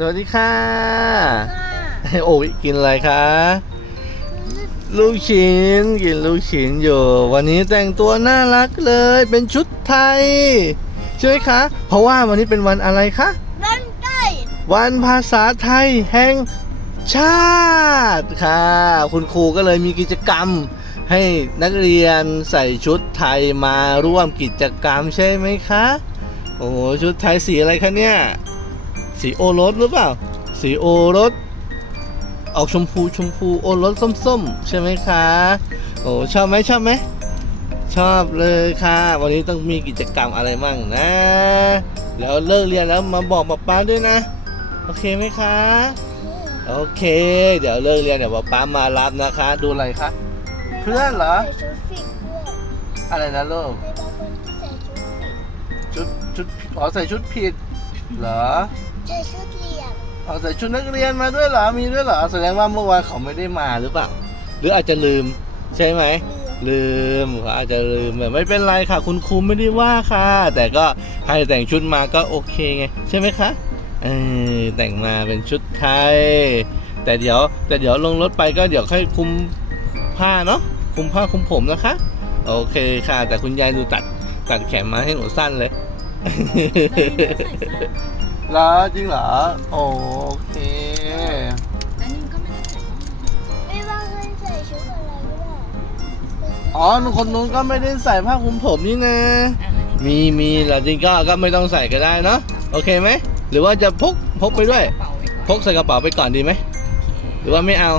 สวัสดีค่ะค่ะ โอ้ยกินอะไรคะ ลูกชิ้น กินลูกชิ้นอยู่ วันนี้แต่งตัวน่ารักเลย เป็นชุดไทย ใช่ไหมคะ เพราะว่าวันนี้เป็นวันอะไรคะบ้านใกล้วันภาษาไทยแห่งชาติค่ะ คุณครูก็เลยมีกิจกรรม ให้นักเรียนใส่ชุดไทยมาร่วมกิจกรรมใช่ไหมคะ โอ้โหชุดไทยสีอะไรคะเนี่ย สีโอรสหรือเปล่า สีโอรสออกชมพูชมพูโอรสส้มๆ ใช่ไหมคะ โอ้ชอบไหมชอบไหมชอบเลยค่ะ วันนี้ต้องมีกิจกรรมอะไรมั่งนะ แล้วเลิกเรียนแล้วมาบอกป๊าป๊าด้วยนะ โอเคไหมคะ โอเค เดี๋ยวเลิกเรียนเดี๋ยวป๊าป๊ามารับนะคะ ดูอะไรคะเพื่อนเหรอใส่ชุดฟิกด้วยอะไรนะลูกเป็นบางคนที่ใส่ชุดฟิกชุดชุดอ๋อใส่ชุดผิด เหรอใส่ชุดเรียนอ๋อใส่ชุดนักเรียนมาด้วยเหรอมีด้วยเหรอแสดงว่าเมื่อวานเขาไม่ได้มาหรือเปล่า หรืออาจจะลืม ใช่ไหมลืมลืมเขาอาจจะลืมแต่ไม่เป็นไรค่ะ คุณครูไม่ได้ว่าค่ะ แต่ก็ให้แต่งชุดมาก็โอเคไงใช่ไหมคะเออแต่งมาเป็นชุดไทย แต่เดี๋ยวแต่เดี๋ยวลงรถไปก็เดี๋ยวค่อยคุมผ้าเนาะคุมผ้าคุมผมนะคะ โอเคค่ะ แต่คุณยายดูตัดตัดแขนมาให้หนูสั้นเลย เหรอจริงเหรอ โอเคอันนี้ก็ไม่ได้ใส่บ้างไม่บางคนใส่ชุดอะไรก็ได้อ๋อ คนนู้นก็ไม่ได้ใส่ผ้าคลุมผมนี่นะ อะอันนี้มีมีแล้วจริงก็ก็ไม่ต้องใส่ก็ได้เนาะโอเคไหม หรือว่าจะพกพกไปด้วย กระเป๋าไว้ก่อนพกใส่กระเป๋าไปก่อนดีไหม หรือว่าไม่เอา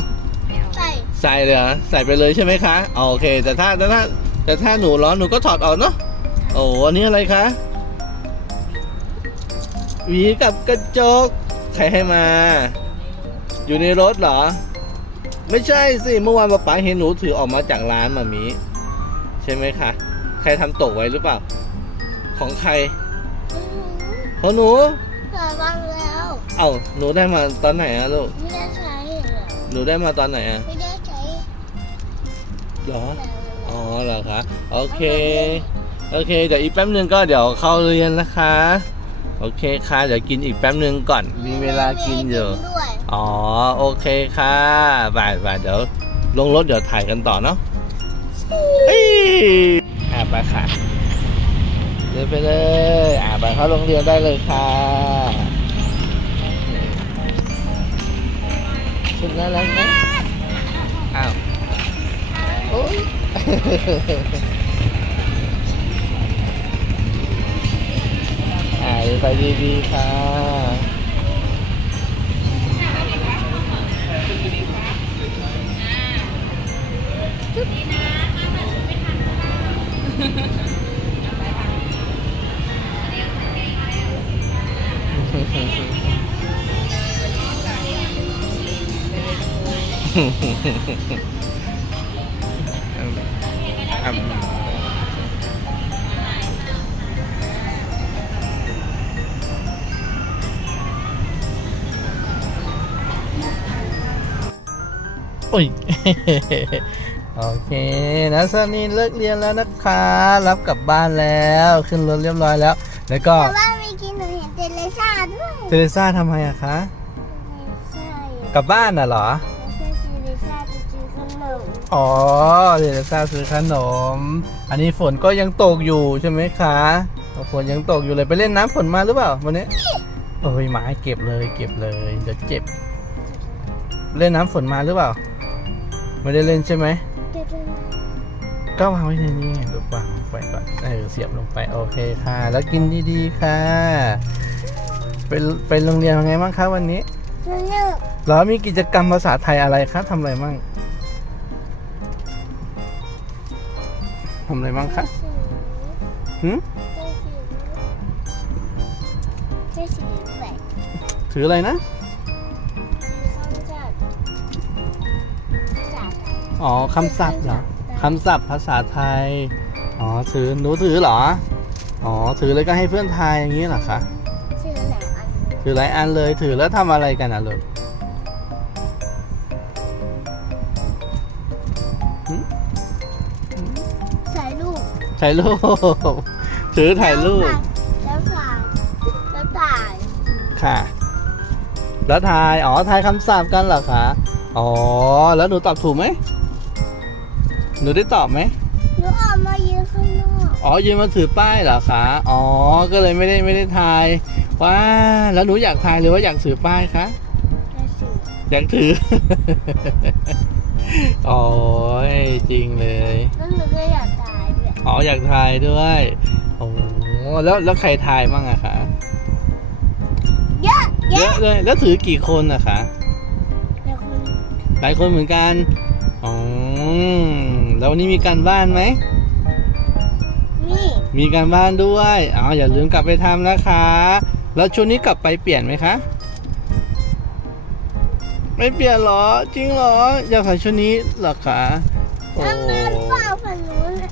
ไม่เอา ใส่ใส่เลยเหรอใส่ไปเลยใช่ไหมคะอ๋อโอเค แต่ถ้าแต่ถ้าแต่ถ้าหนูร้อนหนูก็ถอดออกเนาะ โอ้อันนี้อะไรคะ หวีกับกระจก ใครให้มา อยู่ในรถเหรอ ไม่ใช่สิเมื่อวานป๊าป๋าเห็นหนูถือออกมาจากร้านมามีใช่ไหมคะใครทำตกไว้หรือเปล่า ของใครอืมของหนูใส่บ้างแล้ว เอ้าหนูได้มาตอนไหนอะลูก ไม่ได้ใช้เหรอหนูได้มาตอนไหนอะไม่ได้ใช้เหรอแต่อ๋อเหรอคะ โอเค โอเค เดี๋ยวอีกแป๊บนึงก็เดี๋ยวเข้าเรียนนะคะ โอเคค่ะ เดี๋ยวกินอีกแป๊บนึงก่อน มีเวลากินอยู่ ด้วยอ๋อ โอเคค่ะบ่ายบ่ายเดี๋ยวลงรถเดี๋ยวถ่ายกันต่อเนาะเอ้ยอะไปค่ะ เดินไปเลยอะไปเข้าโรงเรียนได้เลยค่ะชุดน่ารักไหมอ้าว โอ้ย ไปดีๆค่ะโอ้ย โอเคนะซันนี่เลิกเรียนแล้วนะคะ รับกลับบ้านแล้วขึ้นรถเรียบร้อยแล้ว แล้วก็แต่ว่าเมื่อกี้หนูเห็นเทเลซ่าด้วยเทเรซ่าทำไมอะคะใช่กลับบ้านน่ะเหรอแล้วก็เทเลซ่าจะซื้อขนมอ๋อเทเรซ่าซื้อขนม อันนี้ฝนก็ยังตกอยู่ใช่ไหมคะฝนยังตกอยู่เลยไปเล่นน้ำฝนมาหรือเปล่าวันนี้โอ้ยหมาเก็บเลยเก็บเลยเดี๋ยวเจ็บ เล่นน้ำฝนมาหรือเปล่า ไม่ได้เล่นใช่ไหมเดี๋ยวจะก็วางไว้ในนี้ไงลูกวางลงไปก่อนเออเสียบลงไปโอเคค่ะ แล้วกินดีๆค่ะ ไปไปโรงเรียนยังไงบ้างคะวันนี้สนุกแล้วมีกิจกรรมภาษาไทยอะไรคะทำอะไรบ้างทำอะไรบ้างคะหืมเจ้าสีแบบถืออะไรนะ อ๋อคำศัพท์เหรอคำศัพท์ภาษาไทย อ๋อถือหนูถือเหรอ อ๋อถือเลยก็ให้เพื่อนทายอย่างนี้เหรอคะชื่อไหนอันถือหลายอันเลยถือแล้วทำอะไรกันอะลูกใส่ลูกถ่ายรูปถือถ่ายรูปแล้วถ่ายแล้วถ่ายค่ะ แล้วทาย อ๋อ ทายคำศัพท์กันเหรอคะ อ๋อ แล้วหนูตอบถูกไหม หนูได้ตอบไหมหนูออกมายืนข้างนอกอ๋อยืนมาถือป้ายเหรอคะอ๋อก็เลยไม่ได้ไม่ได้ทายว้าแล้วหนูอยากทายหรือว่าอยากถือป้ายคะกระสืออยากถือโอ้ยจริงเลยแล้วหนูก็อยากตายด้วยอ๋ออยากทายด้วยโอ้แล้วแล้วใครทายมั่งอะคะเยอะเยเยอะอะเลยแล้วถือกี่คนอะคะแล้วคุณหลายคนเหมือนกันอ๋อ แล้ววันนี้มีการบ้านไหม นี่ มีการบ้านด้วยอ๋ออย่าลืมกลับไปทำนะคะ แล้วชุดนี้กลับไปเปลี่ยนไหมคะ ไม่เปลี่ยนเหรอ จริงเหรอ อยากใส่ชุดนี้เหรอคะโอ้ ทำงานเปล่าฝั่งนู้นน่ะ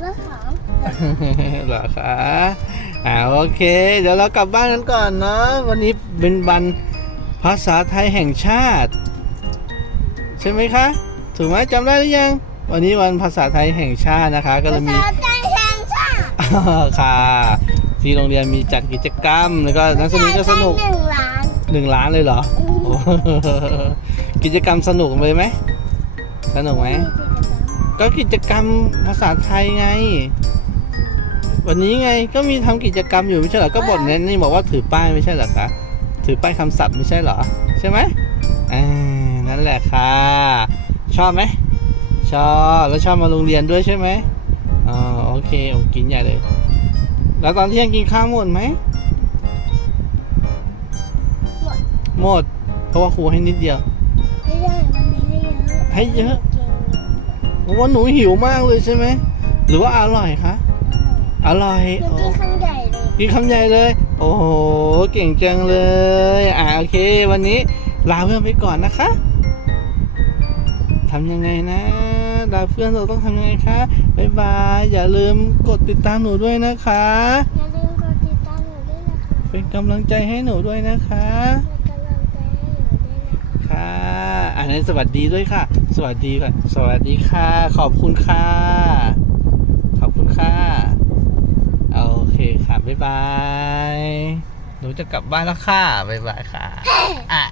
แล้วของเหรอคะอ่าโอเค เดี๋ยวเรากลับบ้านกันก่อนเนาะวันนี้เป็นวันภาษาไทยแห่งชาติ ใช่ไหมคะ ถูกไหมจำได้หรือยัง วันนี้วันภาษาไทยแห่งชาตินะคะ ก็เลยมีภาษาไทยแห่งชาติค่ะ ที่โรงเรียนมีจัดกิจกรรม แล้วก็นักเรียนก็สนุกหนึ่งล้านหนึ่งล้านเลยเหรอโอ้กิจกรรมสนุกเลยไหม สนุกไหม ก็กิจกรรมภาษาไทยไง วันนี้ไงก็มีทำกิจกรรมอยู่ไม่ใช่เหรอ ก็บทเน้นนี่บอกว่าถือป้ายไม่ใช่เหรอคะ ถือป้ายคำศัพท์ไม่ใช่เหรอ ใช่ไหมอ่านั่นแหละค่ะ ชอบไหมชอบแล้วชอบมาโรงเรียนด้วยใช่ไหมอ๋อโอเคโอ้กินใหญ่เลย แล้วตอนเที่ยงกินข้าวหมดไหมหมด เพราะว่าครูให้นิดเดียว ไม่ได้วันนี้ให้เยอะให้เยอะเพราะว่าหนูหิวมากเลยใช่ไหมหรือว่าอร่อยคะอร่อยเมื่อกี้คำใหญ่เลยกินคำใหญ่เลย โอ้โหเก่งจังเลย อ่าโอเค วันนี้ลาเพื่อนไปก่อนนะคะ ทำยังไงนะลาเพื่อนเราต้องทำยังไงคะบ๊ายบาย อย่าลืมกดติดตามหนูด้วยนะคะ อย่าลืมกดติดตามหนูด้วยนะคะเป็นกำลังใจให้หนูด้วยนะคะเป็นกำลังใจให้หนูด้วยนะคะค่ะอันนี้นสวัสดีด้วยค่ะ สวัสดีก่อนสวัสดีค่ะ ขอบคุณค่ะ ขอบคุณค่ะ โอเคค่ะ บ๊ายบาย หนูจะกลับบ้านแล้วค่ะ บ๊ายบายค่ะอะ